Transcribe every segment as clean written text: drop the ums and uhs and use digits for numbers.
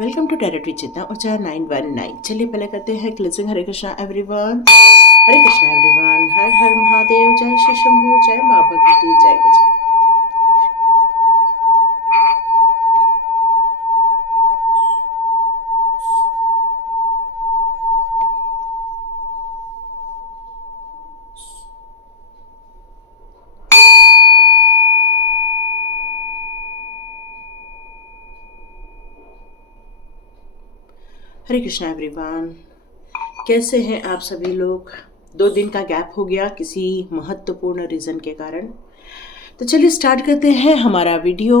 Welcome to tarot with चितना ऊंचा 919। चलिए पहले करते हैं क्लिनजिंग। हरे कृष्णा एवरीवन, हरे कृष्णा एवरीवन, हर हर महादेव, जय श्री शंभू, जय माँ भगवती, जय गज। हरे कृष्णा एवरीवन, कैसे हैं आप सभी लोग। 2 दिन का गैप हो गया किसी महत्वपूर्ण रीज़न के कारण। तो चलिए स्टार्ट करते हैं हमारा वीडियो।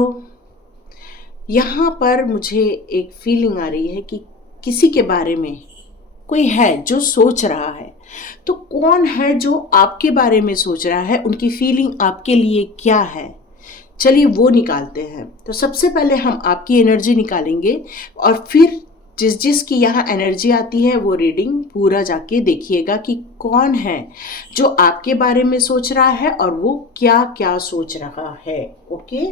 यहाँ पर मुझे एक फीलिंग आ रही है कि किसी के बारे में कोई है जो सोच रहा है। तो कौन है जो आपके बारे में सोच रहा है, उनकी फीलिंग आपके लिए क्या है, चलिए वो निकालते हैं। तो सबसे पहले हम आपकी एनर्जी निकालेंगे और फिर जिस जिस की यहाँ एनर्जी आती है वो रीडिंग पूरा जाके देखिएगा कि कौन है जो आपके बारे में सोच रहा है और वो क्या क्या सोच रहा है। ओके,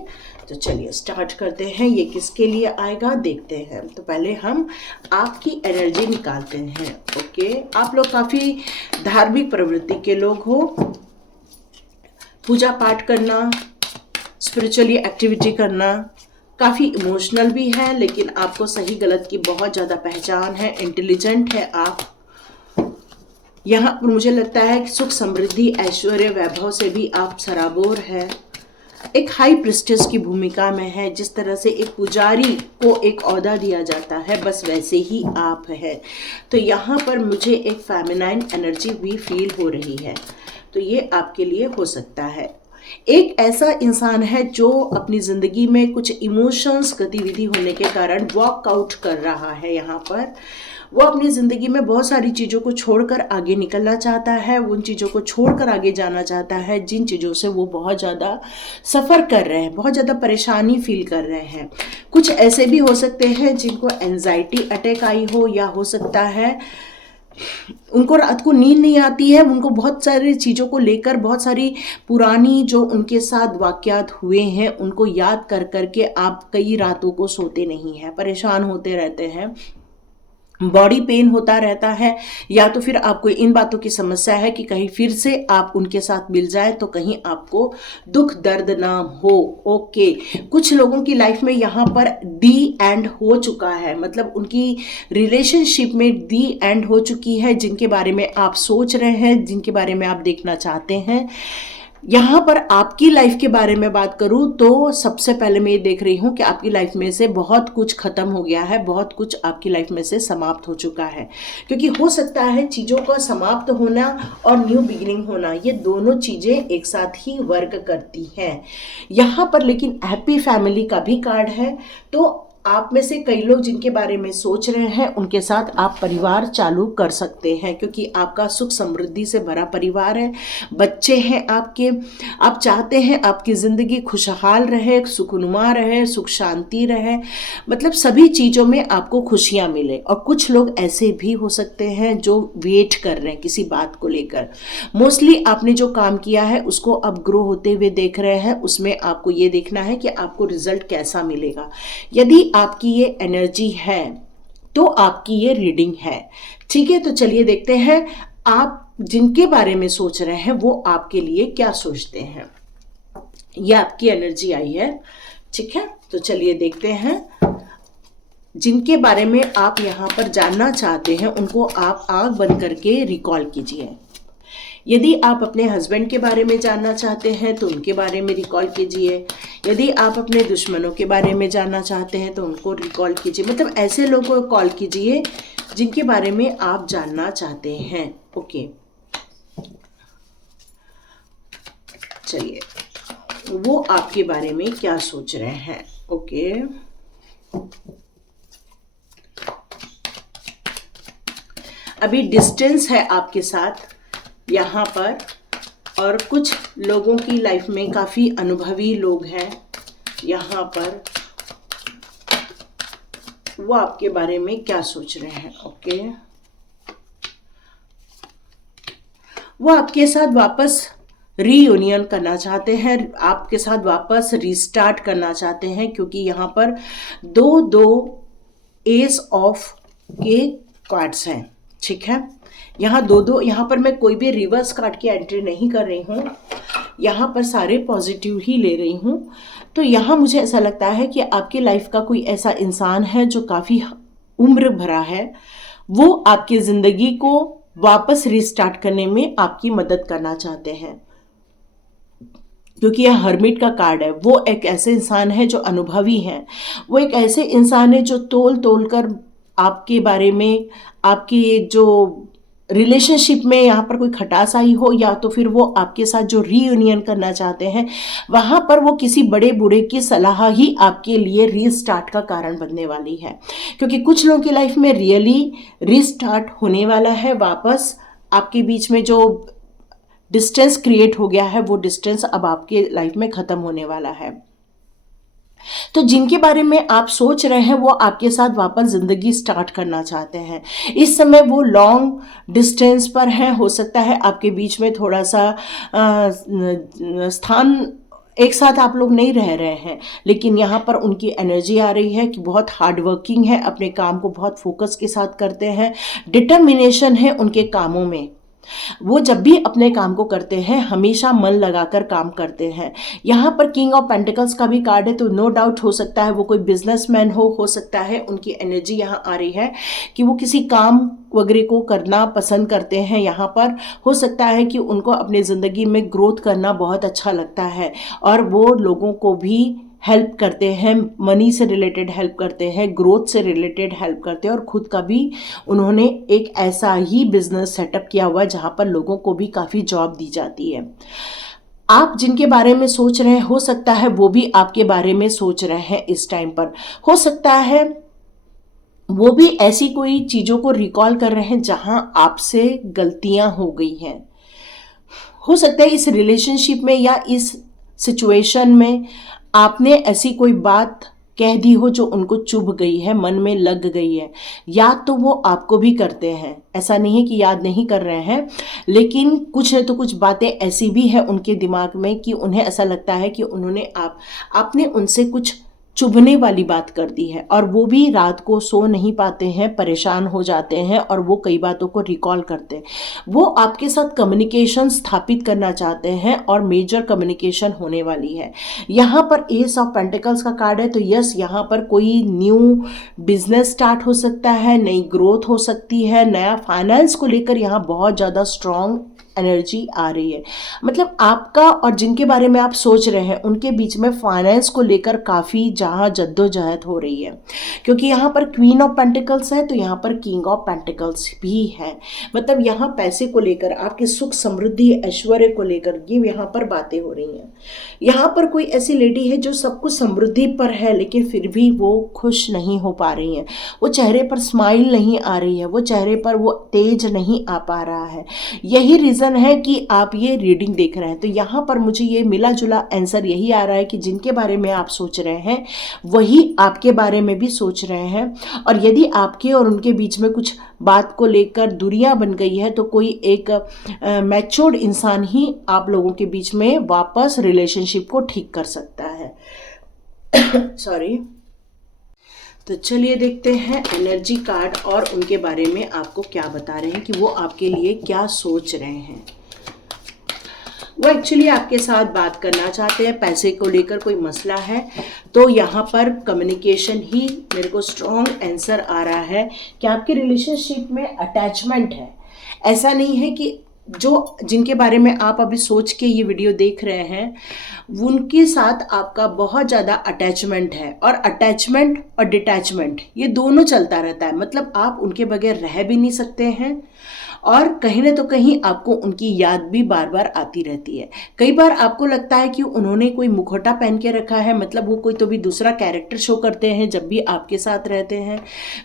तो चलिए स्टार्ट करते हैं। ये किसके लिए आएगा देखते हैं। तो पहले हम आपकी एनर्जी निकालते हैं। ओके, आप लोग काफ़ी धार्मिक प्रवृत्ति के लोग हो, पूजा पाठ करना, स्पिरिचुअली एक्टिविटी करना, काफ़ी इमोशनल भी है, लेकिन आपको सही गलत की बहुत ज़्यादा पहचान है, इंटेलिजेंट है आप। यहाँ पर मुझे लगता है कि सुख समृद्धि ऐश्वर्य वैभव से भी आप सराबोर है। एक हाई प्रिस्टेस की भूमिका में है। जिस तरह से एक पुजारी को एक ओहदा दिया जाता है, बस वैसे ही आप है। तो यहाँ पर मुझे एक फेमिनाइन एनर्जी भी फील हो रही है। तो ये आपके लिए हो सकता है। एक ऐसा इंसान है जो अपनी ज़िंदगी में कुछ इमोशंस गतिविधि होने के कारण वॉकआउट कर रहा है। यहाँ पर वो अपनी ज़िंदगी में बहुत सारी चीज़ों को छोड़कर आगे निकलना चाहता है, उन चीज़ों को छोड़कर आगे जाना चाहता है जिन चीज़ों से वो बहुत ज़्यादा सफ़र कर रहे हैं, बहुत ज़्यादा परेशानी फील कर रहे हैं। कुछ ऐसे भी हो सकते हैं जिनको एंजाइटी अटैक आई हो, या हो सकता है उनको रात को नींद नहीं आती है, उनको बहुत सारी चीज़ों को लेकर बहुत सारी पुरानी जो उनके साथ वाक़यात हुए हैं उनको याद कर कर के आप कई रातों को सोते नहीं हैं, परेशान होते रहते हैं, बॉडी पेन होता रहता है, या तो फिर आपको इन बातों की समस्या है कि कहीं फिर से आप उनके साथ मिल जाए तो कहीं आपको दुख दर्द ना हो। ओके, कुछ लोगों की लाइफ में यहाँ पर दी एंड हो चुका है, मतलब उनकी रिलेशनशिप में दी एंड हो चुकी है, जिनके बारे में आप सोच रहे हैं, जिनके बारे में आप देखना चाहते हैं। यहाँ पर आपकी लाइफ के बारे में बात करूँ तो सबसे पहले मैं ये देख रही हूँ कि आपकी लाइफ में से बहुत कुछ खत्म हो गया है, बहुत कुछ आपकी लाइफ में से समाप्त हो चुका है। क्योंकि हो सकता है चीज़ों का समाप्त होना और न्यू बिगिनिंग होना, ये दोनों चीज़ें एक साथ ही वर्क करती हैं यहाँ पर। लेकिन हैप्पी फैमिली का भी कार्ड है। तो आप में से कई लोग जिनके बारे में सोच रहे हैं उनके साथ आप परिवार चालू कर सकते हैं, क्योंकि आपका सुख समृद्धि से भरा परिवार है, बच्चे हैं आपके। आप चाहते हैं आपकी ज़िंदगी खुशहाल रहे, सुखनुमा रहे, सुख शांति रहे, मतलब सभी चीज़ों में आपको खुशियाँ मिले। और कुछ लोग ऐसे भी हो सकते हैं जो वेट कर रहे हैं किसी बात को लेकर। मोस्टली आपने जो काम किया है उसको अब ग्रो होते हुए देख रहे हैं, उसमें आपको ये देखना है कि आपको रिजल्ट कैसा मिलेगा। यदि आपकी ये एनर्जी है तो आपकी ये रीडिंग है। ठीक है, तो चलिए देखते हैं आप जिनके बारे में सोच रहे हैं वो आपके लिए क्या सोचते हैं। ये आपकी एनर्जी आई है, ठीक है। तो चलिए देखते हैं जिनके बारे में आप यहाँ पर जानना चाहते हैं उनको आप आंख बंद करके रिकॉल कीजिए। यदि आप अपने हस्बैंड के बारे में जानना चाहते हैं तो उनके बारे में रिकॉल कीजिए। यदि आप अपने दुश्मनों के बारे में जानना चाहते हैं तो उनको रिकॉल कीजिए। मतलब ऐसे लोगों को कॉल कीजिए जिनके बारे में आप जानना चाहते हैं। ओके, चलिए वो आपके बारे में क्या सोच रहे हैं। ओके, अभी डिस्टेंस है आपके साथ यहाँ पर, और कुछ लोगों की लाइफ में काफ़ी अनुभवी लोग हैं यहाँ पर। वो आपके बारे में क्या सोच रहे हैं। ओके, वो आपके साथ वापस रीयूनियन करना चाहते हैं, आपके साथ वापस रिस्टार्ट करना चाहते हैं, क्योंकि यहाँ पर 2-2 एस ऑफ के कार्ड्स हैं, ठीक है। यहाँ दो दो, यहाँ पर मैं कोई भी रिवर्स कार्ड की एंट्री नहीं कर रही हूँ, यहाँ पर सारे पॉजिटिव ही ले रही हूँ। तो यहाँ मुझे ऐसा लगता है कि आपकी लाइफ का कोई ऐसा इंसान है जो काफ़ी उम्र भरा है, वो आपकी ज़िंदगी को वापस रिस्टार्ट करने में आपकी मदद करना चाहते हैं, क्योंकि यह हर्मिट का कार्ड है। वो एक ऐसे इंसान है जो अनुभवी हैं, वो एक ऐसे इंसान है जो तोल तोल कर आपके बारे में, आपकी जो रिलेशनशिप में यहाँ पर कोई खटास आई हो, या तो फिर वो आपके साथ जो रीयूनियन करना चाहते हैं, वहाँ पर वो किसी बड़े बूढ़े की सलाह ही आपके लिए रीस्टार्ट का कारण बनने वाली है। क्योंकि कुछ लोगों की लाइफ में रियली रीस्टार्ट होने वाला है, वापस आपके बीच में जो डिस्टेंस क्रिएट हो गया है, वो डिस्टेंस अब आपके लाइफ में ख़त्म होने वाला है। तो जिनके बारे में आप सोच रहे हैं वो आपके साथ वापस ज़िंदगी स्टार्ट करना चाहते हैं। इस समय वो लॉन्ग डिस्टेंस पर हैं, हो सकता है आपके बीच में थोड़ा सा स्थान एक साथ आप लोग नहीं रह रहे हैं, लेकिन यहाँ पर उनकी एनर्जी आ रही है कि बहुत हार्ड वर्किंग है, अपने काम को बहुत फोकस के साथ करते हैं, डिटर्मिनेशन है उनके कामों में। वो जब भी अपने काम को करते हैं हमेशा मन लगाकर काम करते हैं। यहाँ पर किंग ऑफ पेंटिकल्स का भी कार्ड है, तो नो डाउट हो सकता है वो कोई बिजनेसमैन हो सकता है। उनकी एनर्जी यहाँ आ रही है कि वो किसी काम वगैरह को करना पसंद करते हैं। यहाँ पर हो सकता है कि उनको अपनी ज़िंदगी में ग्रोथ करना बहुत अच्छा लगता है, और वो लोगों को भी हेल्प करते हैं, मनी से रिलेटेड हेल्प करते हैं, ग्रोथ से रिलेटेड हेल्प करते हैं, और ख़ुद का भी उन्होंने एक ऐसा ही बिजनेस सेटअप किया हुआ है जहाँ पर लोगों को भी काफ़ी जॉब दी जाती है। आप जिनके बारे में सोच रहे हैं, हो सकता है वो भी आपके बारे में सोच रहे हैं इस टाइम पर। हो सकता है वो भी ऐसी कोई चीज़ों को रिकॉल कर रहे हैं जहाँ आपसे गलतियाँ हो गई हैं। हो सकता है इस रिलेशनशिप में या इस सिचुएशन में आपने ऐसी कोई बात कह दी हो जो उनको चुभ गई है, मन में लग गई है। याद तो वो आपको भी करते हैं, ऐसा नहीं है कि याद नहीं कर रहे हैं, लेकिन कुछ न तो कुछ बातें ऐसी भी है उनके दिमाग में कि उन्हें ऐसा लगता है कि उन्होंने आपने उनसे कुछ चुभने वाली बात कर दी है, और वो भी रात को सो नहीं पाते हैं, परेशान हो जाते हैं, और वो कई बातों को रिकॉल करते हैं। वो आपके साथ कम्युनिकेशन स्थापित करना चाहते हैं, और मेजर कम्युनिकेशन होने वाली है। यहाँ पर एस ऑफ पेंटिकल्स का कार्ड है, तो यस, यहाँ पर कोई न्यू बिजनेस स्टार्ट हो सकता है, नई ग्रोथ हो सकती है, नया फाइनेंस को लेकर यहाँ बहुत ज़्यादा स्ट्रॉन्ग एनर्जी आ रही है। मतलब आपका और जिनके बारे में आप सोच रहे हैं उनके बीच में फाइनेंस को लेकर काफ़ी जहाँ जद्दोजहद हो रही है, क्योंकि यहाँ पर क्वीन ऑफ पेंटिकल्स है, तो यहाँ पर किंग ऑफ पेंटिकल्स भी है। मतलब यहाँ पैसे को लेकर, आपके सुख समृद्धि ऐश्वर्य को लेकर ये यहाँ पर बातें हो रही हैं। यहाँ पर कोई ऐसी लेडी है जो सब कुछ समृद्धि पर है, लेकिन फिर भी वो खुश नहीं हो पा रही हैं। वो चेहरे पर स्माइल नहीं आ रही है, वो चेहरे पर वो तेज नहीं आ पा रहा है। यही रीज़न है कि आप ये रीडिंग देख रहे हैं। तो यहाँ पर मुझे ये मिला जुला आंसर यही आ रहा है कि जिनके बारे में आप सोच रहे हैं वही आपके बारे में भी सोच रहे हैं, और यदि आपके और उनके बीच में कुछ बात को लेकर दूरियां बन गई है तो कोई एक मैच्योर्ड इंसान ही आप लोगों के बीच में वापस रिलेशनशिप को ठीक कर सकता है। सॉरी। तो चलिए देखते हैं एनर्जी कार्ड और उनके बारे में आपको क्या बता रहे हैं कि वो आपके लिए क्या सोच रहे हैं। वो एक्चुअली आपके साथ बात करना चाहते हैं, पैसे को लेकर कोई मसला है, तो यहाँ पर कम्युनिकेशन ही मेरे को स्ट्रॉन्ग आंसर आ रहा है कि आपके रिलेशनशिप में अटैचमेंट है। ऐसा नहीं है कि जो जिनके बारे में आप अभी सोच के ये वीडियो देख रहे हैं उनके साथ आपका बहुत ज़्यादा अटैचमेंट है, और अटैचमेंट और डिटैचमेंट ये दोनों चलता रहता है। मतलब आप उनके बगैर रह भी नहीं सकते हैं, और कहीं ना तो कहीं आपको उनकी याद भी बार बार आती रहती है। कई बार आपको लगता है कि उन्होंने कोई मुखौटा पहन के रखा है, मतलब वो कोई तो भी दूसरा कैरेक्टर शो करते हैं जब भी आपके साथ रहते हैं,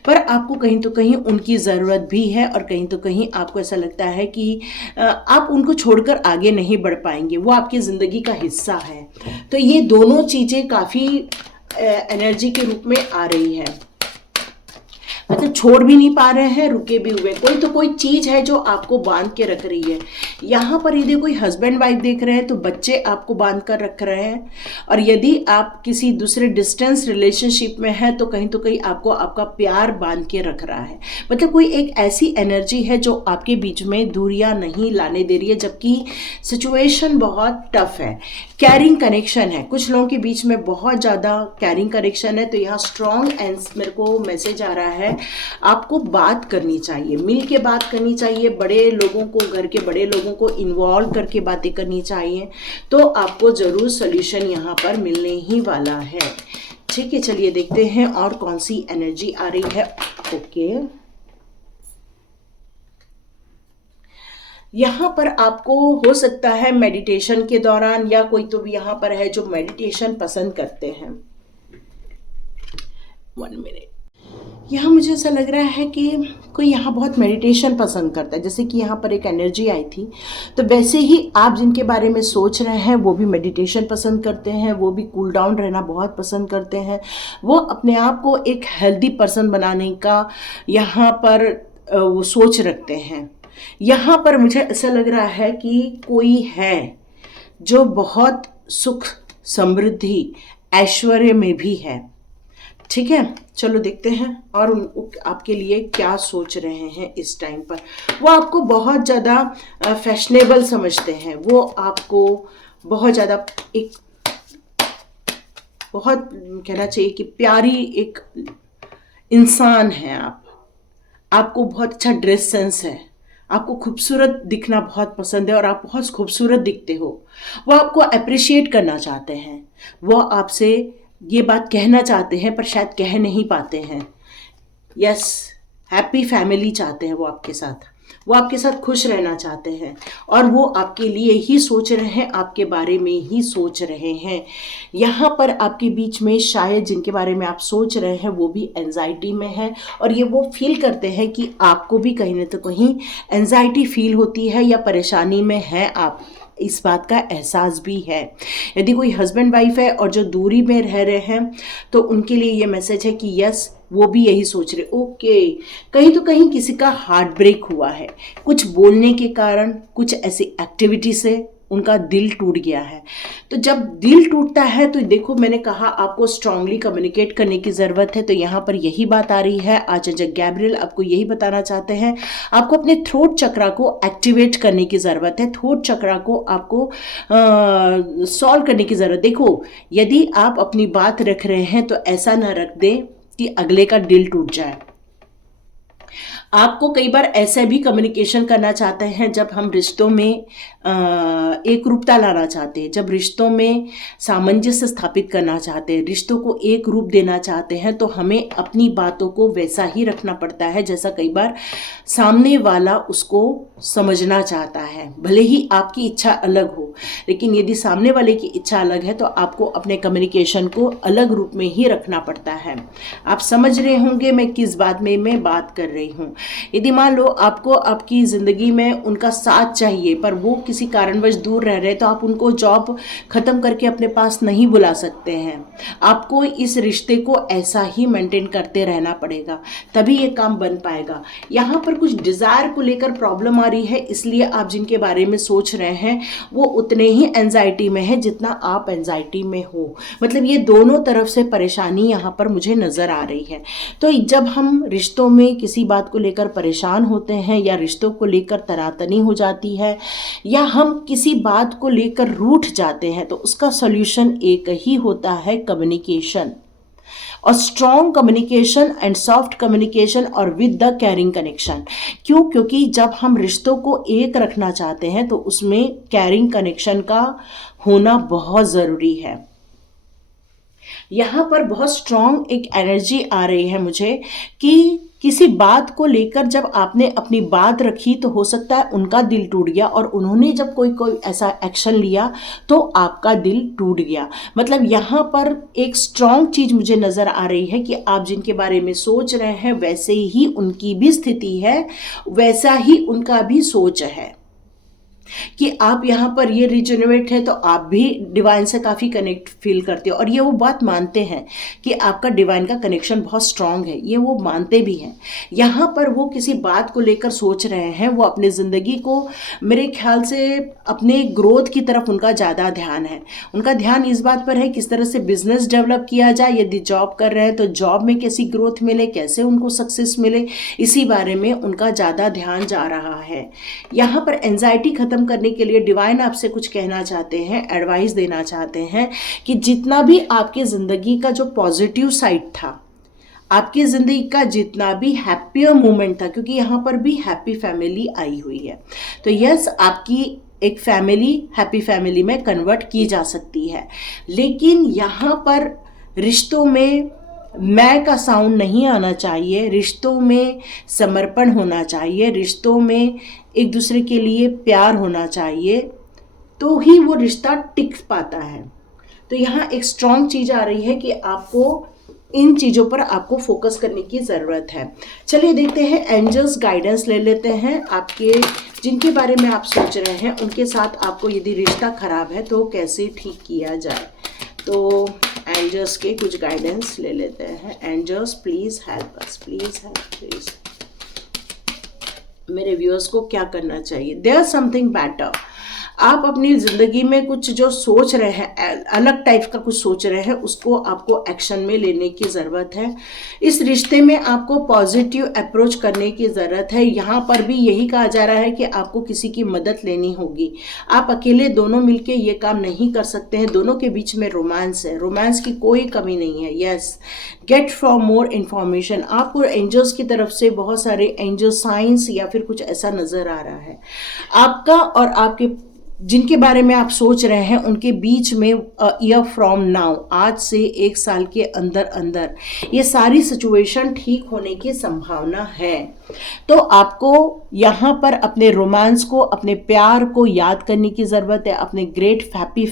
पर आपको कहीं तो कहीं उनकी ज़रूरत भी है, और कहीं तो कहीं आपको ऐसा लगता है कि आप उनको छोड़कर आगे नहीं बढ़ पाएंगे, वो आपकी ज़िंदगी का हिस्सा है। तो ये दोनों चीज़ें काफ़ी एनर्जी के रूप में आ रही है। मतलब मतलब छोड़ भी नहीं पा रहे हैं, रुके भी हुए, कोई तो कोई चीज है जो आपको बांध के रख रही है। यहाँ पर यदि कोई हस्बैंड वाइफ देख रहे हैं तो बच्चे आपको बांध कर रख रहे हैं, और यदि आप किसी दूसरे डिस्टेंस रिलेशनशिप में है तो कहीं आपको आपका प्यार बांध के रख रहा है। मतलब कोई एक ऐसी एनर्जी है जो आपके बीच में दूरियां नहीं लाने दे रही है, जबकि सिचुएशन बहुत टफ है। कैरिंग कनेक्शन है, कुछ लोगों के बीच में बहुत ज़्यादा कैरिंग कनेक्शन है। तो यहाँ स्ट्रॉन्ग एंड मेरे को मैसेज आ रहा है, आपको बात करनी चाहिए, मिल के बात करनी चाहिए, बड़े लोगों को, घर के बड़े लोगों को इन्वॉल्व करके बातें करनी चाहिए, तो आपको ज़रूर सोल्यूशन यहाँ पर मिलने ही वाला है। ठीक है, चलिए देखते हैं और कौन सी एनर्जी आ रही है। ओके, यहाँ पर आपको हो सकता है मेडिटेशन के दौरान, या कोई तो भी यहाँ पर है जो मेडिटेशन पसंद करते हैं। 1 मिनट, यहाँ मुझे ऐसा लग रहा है कि कोई यहाँ बहुत मेडिटेशन पसंद करता है, जैसे कि यहाँ पर एक एनर्जी आई थी। तो वैसे ही आप जिनके बारे में सोच रहे हैं वो भी मेडिटेशन पसंद करते हैं, वो भी कूल डाउन रहना बहुत पसंद करते हैं, वो अपने आप को एक हेल्दी पर्सन बनाने का यहाँ पर वो सोच रखते हैं। यहाँ पर मुझे ऐसा लग रहा है कि कोई है जो बहुत सुख, समृद्धि, ऐश्वर्य में भी है। ठीक है, चलो देखते हैं और आपके लिए क्या सोच रहे हैं इस टाइम पर। वो आपको बहुत ज़्यादा फैशनेबल समझते हैं, वो आपको बहुत ज़्यादा एक, बहुत कहना चाहिए कि प्यारी एक इंसान है आप। आपको बहुत अच्छा ड्रेस सेंस है, आपको खूबसूरत दिखना बहुत पसंद है और आप बहुत खूबसूरत दिखते हो। वो आपको अप्रिशिएट करना चाहते हैं, वो आपसे ये बात कहना चाहते हैं पर शायद कह नहीं पाते हैं। यस, हैप्पी फैमिली चाहते हैं वो आपके साथ, वो आपके साथ खुश रहना चाहते हैं, और वो आपके लिए ही सोच रहे हैं, आपके बारे में ही सोच रहे हैं। यहाँ पर आपके बीच में शायद जिनके बारे में आप सोच रहे हैं वो भी एंजाइटी में है, और ये वो फील करते हैं कि आपको भी कहीं ना तो कहीं एंजाइटी फील होती है या परेशानी में है आप, इस बात का एहसास भी है। यदि कोई हस्बैंड वाइफ है और जो दूरी में रह रहे हैं तो उनके लिए ये मैसेज है कि यस, वो भी यही सोच रहे। ओके, कहीं तो कहीं किसी का हार्ट ब्रेक हुआ है, कुछ बोलने के कारण, कुछ ऐसी एक्टिविटी से उनका दिल टूट गया है। तो जब दिल टूटता है तो देखो, मैंने कहा आपको स्ट्रांगली कम्युनिकेट करने की ज़रूरत है। तो यहाँ पर यही बात आ रही है, आचार्य गैब्रियल आपको यही बताना चाहते हैं, आपको अपने थ्रोट चक्रा को एक्टिवेट करने की ज़रूरत है, थ्रोट चक्रा को आपको सॉल्व करने की ज़रूरत। देखो, यदि आप अपनी बात रख रहे हैं तो ऐसा ना रख दें कि अगले का दिल टूट जाए। आपको कई बार ऐसे भी कम्युनिकेशन करना चाहते हैं जब हम रिश्तों में एक रूपता लाना चाहते हैं, जब रिश्तों में सामंजस्य स्थापित करना चाहते हैं, रिश्तों को एक रूप देना चाहते हैं, तो हमें अपनी बातों को वैसा ही रखना पड़ता है जैसा कई बार सामने वाला उसको समझना चाहता है। भले ही आपकी इच्छा अलग हो, लेकिन यदि सामने वाले की इच्छा अलग है तो आपको अपने कम्युनिकेशन को अलग रूप में ही रखना पड़ता है। आप समझ रहे होंगे मैं किस बात में मैं बात कर रही हूँ। यदि मान लो आपको आपकी ज़िंदगी में उनका साथ चाहिए पर वो किसी कारणवश दूर रह रहे, तो आप उनको जॉब ख़त्म करके अपने पास नहीं बुला सकते हैं। आपको इस रिश्ते को ऐसा ही मेंटेन करते रहना पड़ेगा, तभी ये काम बन पाएगा। यहाँ पर कुछ डिज़ायर को लेकर प्रॉब्लम आ रही है, इसलिए आप जिनके बारे में सोच रहे हैं वो उतने ही एंजाइटी में है जितना आप एंजाइटी में हो। मतलब ये दोनों तरफ से परेशानी यहाँ पर मुझे नज़र आ रही है। तो जब हम रिश्तों में किसी बात को लेकर परेशान होते हैं, या रिश्तों को लेकर तनातनी हो जाती है, या हम किसी बात को लेकर रूठ जाते हैं, तो उसका सॉल्यूशन एक ही होता है, कम्युनिकेशन। और strong communication and soft communication और विद द कैरिंग कनेक्शन। क्यों? क्योंकि जब हम रिश्तों को एक रखना चाहते हैं तो उसमें कैरिंग कनेक्शन का होना बहुत ज़रूरी है। यहाँ पर बहुत स्ट्रॉन्ग एक एनर्जी आ रही है मुझे कि किसी बात को लेकर जब आपने अपनी बात रखी तो हो सकता है उनका दिल टूट गया, और उन्होंने जब कोई ऐसा एक्शन लिया तो आपका दिल टूट गया। मतलब यहाँ पर एक स्ट्रॉन्ग चीज़ मुझे नज़र आ रही है कि आप जिनके बारे में सोच रहे हैं वैसे ही उनकी भी स्थिति है, वैसा ही उनका भी सोच है। कि आप यहाँ पर ये रिजोनेट है तो आप भी डिवाइन से काफ़ी कनेक्ट फील करते हो, और ये वो बात मानते हैं कि आपका डिवाइन का कनेक्शन बहुत स्ट्रांग है, ये वो मानते भी हैं। यहाँ पर वो किसी बात को लेकर सोच रहे हैं, वो अपने ज़िंदगी को मेरे ख्याल से अपने ग्रोथ की तरफ उनका ज़्यादा ध्यान है। उनका ध्यान इस बात पर है किस तरह से बिजनेस डेवलप किया जाए, यदि जॉब कर रहे हैं तो जॉब में कैसी ग्रोथ मिले, कैसे उनको सक्सेस मिले, इसी बारे में उनका ज़्यादा ध्यान जा रहा है। यहाँ पर एंजाइटी खत्म करने के लिए डिवाइन आपसे कुछ कहना चाहते हैं, एडवाइस देना चाहते हैं कि जितना भी आपके ज़िंदगी का जो पॉजिटिव साइड था, आपकी ज़िंदगी का जितना भी हैप्पियर मोमेंट था, क्योंकि यहाँ पर भी हैप्पी फैमिली आई हुई है, तो यस आपकी एक फैमिली हैप्पी फैमिली में कन्वर्ट की जा सकती है, लेकिन यहाँ पर रिश्तों में मैं का साउंड नहीं आना चाहिए, रिश्तों में समर्पण होना चाहिए, रिश्तों में एक दूसरे के लिए प्यार होना चाहिए, तो ही वो रिश्ता टिक पाता है। तो यहाँ एक स्ट्रॉन्ग चीज़ आ रही है कि आपको इन चीज़ों पर आपको फोकस करने की ज़रूरत है। चलिए देखते हैं, एंजल्स गाइडेंस ले लेते हैं आपके जिनके बारे में आप सोच रहे हैं, उनके साथ आपको यदि रिश्ता खराब है तो कैसे ठीक किया जाए। तो एंजल्स के कुछ गाइडेंस ले लेते हैं। Angels please help us, please help, please. मेरे व्यूअर्स को क्या करना चाहिए? There is something better. आप अपनी ज़िंदगी में कुछ जो सोच रहे हैं, अलग टाइप का कुछ सोच रहे हैं, उसको आपको एक्शन में लेने की ज़रूरत है। इस रिश्ते में आपको पॉजिटिव अप्रोच करने की ज़रूरत है। यहाँ पर भी यही कहा जा रहा है कि आपको किसी की मदद लेनी होगी। आप अकेले दोनों मिलके ये काम नहीं कर सकते हैं। दोनों के बीच में रोमांस है, रोमांस की कोई कमी नहीं है। Yes, get from more information. आपको एंजल्स की तरफ से बहुत सारे एंजल साइंस या फिर कुछ ऐसा नज़र आ रहा है। आपका और आपके जिनके बारे में आप सोच रहे हैं उनके बीच में ईयर फ्रॉम नाउ, आज से 1 साल के अंदर अंदर ये सारी सिचुएशन ठीक होने की संभावना है। तो आपको यहाँ पर अपने रोमांस को, अपने प्यार को याद करने की ज़रूरत है। अपने ग्रेट हैप्पी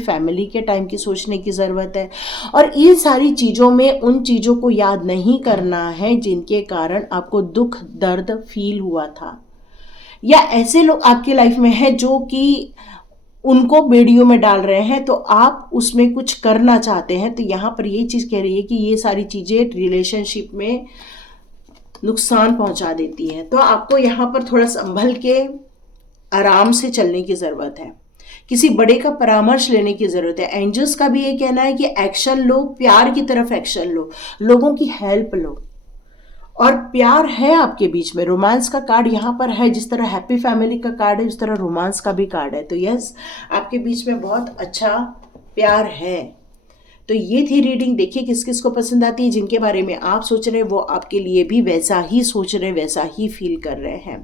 फैमिली के टाइम की सोचने की ज़रूरत है। और इन सारी चीज़ों में उन चीज़ों को याद नहीं करना है जिनके कारण आपको दुख दर्द फील हुआ था, या ऐसे लोग आपकी लाइफ में हैं जो कि उनको बेड़ियों में डाल रहे हैं, तो आप उसमें कुछ करना चाहते हैं। तो यहाँ पर यही चीज़ कह रही है कि ये सारी चीज़ें रिलेशनशिप में नुकसान पहुँचा देती हैं। तो आपको यहाँ पर थोड़ा संभल के आराम से चलने की ज़रूरत है। किसी बड़े का परामर्श लेने की ज़रूरत है। एंजल्स का भी ये कहना है कि एक्शन लो, प्यार की तरफ एक्शन लो, लोगों की हेल्प लो, और प्यार है आपके बीच में। रोमांस का कार्ड यहाँ पर है, जिस तरह हैप्पी फैमिली का कार्ड है उस तरह रोमांस का भी कार्ड है। तो यस, आपके बीच में बहुत अच्छा प्यार है। तो ये थी रीडिंग। देखिए किस किस को पसंद आती है। जिनके बारे में आप सोच रहे हैं वो आपके लिए भी वैसा ही सोच रहे हैं, वैसा ही फील कर रहे हैं।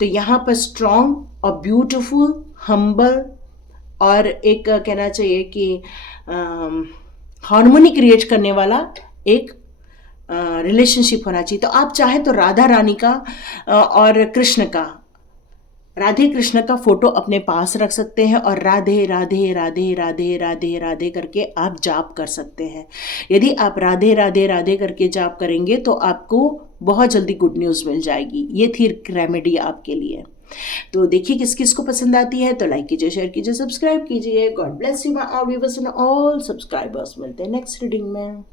तो यहाँ पर स्ट्रॉन्ग और ब्यूटिफुल, हम्बल, और एक कहना चाहिए कि हार्मोनी क्रिएट करने वाला एक रिलेशनशिप होना चाहिए। तो आप चाहे तो राधा रानी का और कृष्ण का, राधे कृष्ण का फोटो अपने पास रख सकते हैं और राधे राधे राधे राधे राधे राधे करके आप जाप कर सकते हैं। यदि आप राधे राधे राधे करके जाप करेंगे तो आपको बहुत जल्दी गुड न्यूज़ मिल जाएगी। ये थी रेमेडी आपके लिए। तो देखिए किस किस को पसंद आती है। तो लाइक कीजिए, शेयर कीजिए, सब्सक्राइब कीजिए। God bless you my viewers and all subscribers. मिलते हैं नेक्स्ट रीडिंग में।